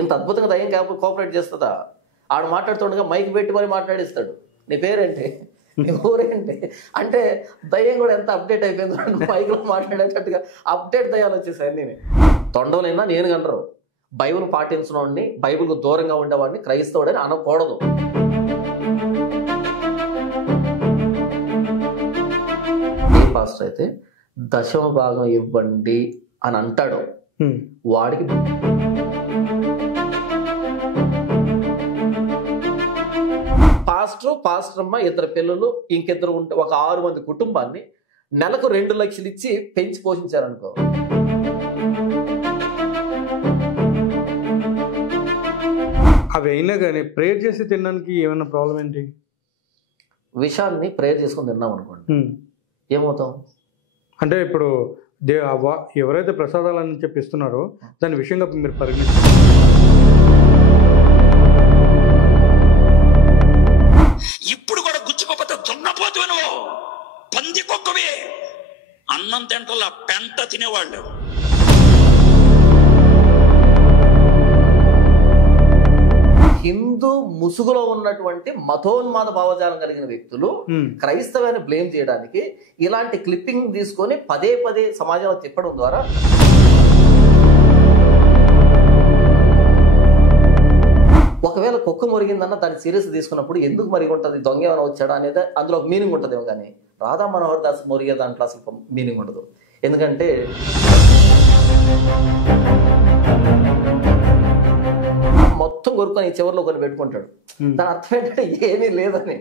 ఇంత అద్భుతంగా దయ్యం కోఆపరేట్ చేస్తుందా? ఆడు మాట్లాడుతుండగా మైక్ పెట్టి మరి మాట్లాడిస్తాడు. నీ పేరేంటి, నీ ఊరేంటి అంటే దయ్యం కూడా ఎంత అప్డేట్ అయిపోయింది. మైక్లో మాట్లాడేటట్టుగా అప్డేట్ దయ్యాలు వచ్చేసాయి అన్నీ. తొండలైనా నేను కనరు. బైబిల్ పాటించిన వాడిని, బైబిల్కు దూరంగా ఉండేవాడిని క్రైస్తవుడని అనకూడదు. ఏ పాస్టర్ అయితే దశమ భాగం ఇవ్వండి అని అంటాడు, వాడికి పాస్టర్ అమ్మ, 2 పిల్లలు, ఇంకిద్దరు ఉంటే ఒక 6 మంది కుటుంబాన్ని నెలకు 2 లక్షలు ఇచ్చి పెంచి పోషించారనుకో. అవి అయినా కానీ ప్రేయర్ చేసి తినడానికి ఏమైనా ప్రాబ్లం ఏంటి? విషయాన్ని ప్రేయర్ చేసుకుని తిన్నాం అనుకోండి, ఏమవుతాం అంటే ఇప్పుడు ఎవరైతే ప్రసాదాలని చెప్పి ఇస్తున్నారో దాని విషయంగా మీరు పరిగణిస్తారు. ఇప్పుడు కూడా గుచ్చుకోకపోతే దున్నపోతువి, నువ్వు పంది కుక్కవి, అన్నం తింటలా పెంట తినేవాళ్ళు. హిందూ ముసుగులో ఉన్నటువంటి మతోన్మాద భావజాలం కలిగిన వ్యక్తులు క్రైస్తవాన్ని బ్లేమ్ చేయడానికి ఇలాంటి క్లిప్పింగ్ తీసుకొని పదే పదే సమాజంలో తిప్పడం ద్వారా ఒకవేళ కుక్క మురిగిందన్న దాన్ని సీరియస్ తీసుకున్నప్పుడు ఎందుకు మరిగి ఉంటుంది, దొంగ ఏమైనా వచ్చాడా అనేది అందులో ఒక మీనింగ్ ఉంటుందేమో. కానీ రాధా మనోహర్ దాస్ మురిగే దాంట్లో అసలు మీనింగ్ ఉండదు. ఎందుకంటే మొత్తం కొరుకొని చివరిలో కొన్ని పెట్టుకుంటాడు. దాని అర్థం ఏంటంటే ఏమీ లేదని,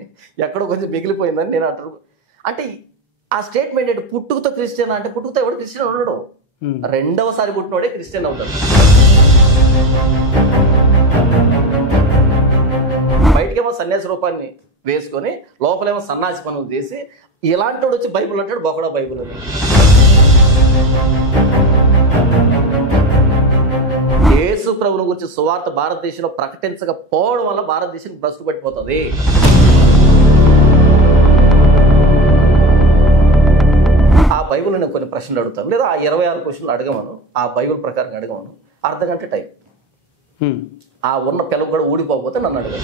ఎక్కడో కొంచెం మిగిలిపోయిందని నేను అంటారు. అంటే ఆ స్టేట్మెంట్ ఏంటి, పుట్టుకతో క్రిస్టియన్ అంటే పుట్టుకతో ఎవడు క్రిస్టియన్ ఉండడు, రెండవసారి పుట్టినోడే క్రిస్టియన్ అవుతాడు. బయటకేమో సన్యాసి రూపాన్ని వేసుకొని లోపలేమో సన్నాసి పనులు చేసి ఇలాంటి వాడు వచ్చి బైబుల్ అంటాడు, బొకడా బైబుల్ అని. యేసు ప్రభువుల గురించి సువార్త భారతదేశంలో ప్రకటించకపోవడం వల్ల భారతదేశం భ్రష్టు పట్టిపోతుంది. ఆ బైబుల్ నేను కొన్ని ప్రశ్నలు అడుగుతాను, లేదా ఆ 26 క్వశ్చన్లు అడగమను, ఆ బైబుల్ ప్రకారం అడగమను, అర్ధగంట టైం. ఆ ఉన్న పిల్లలు కూడా ఊడిపోకపోతే నన్ను అడగదు.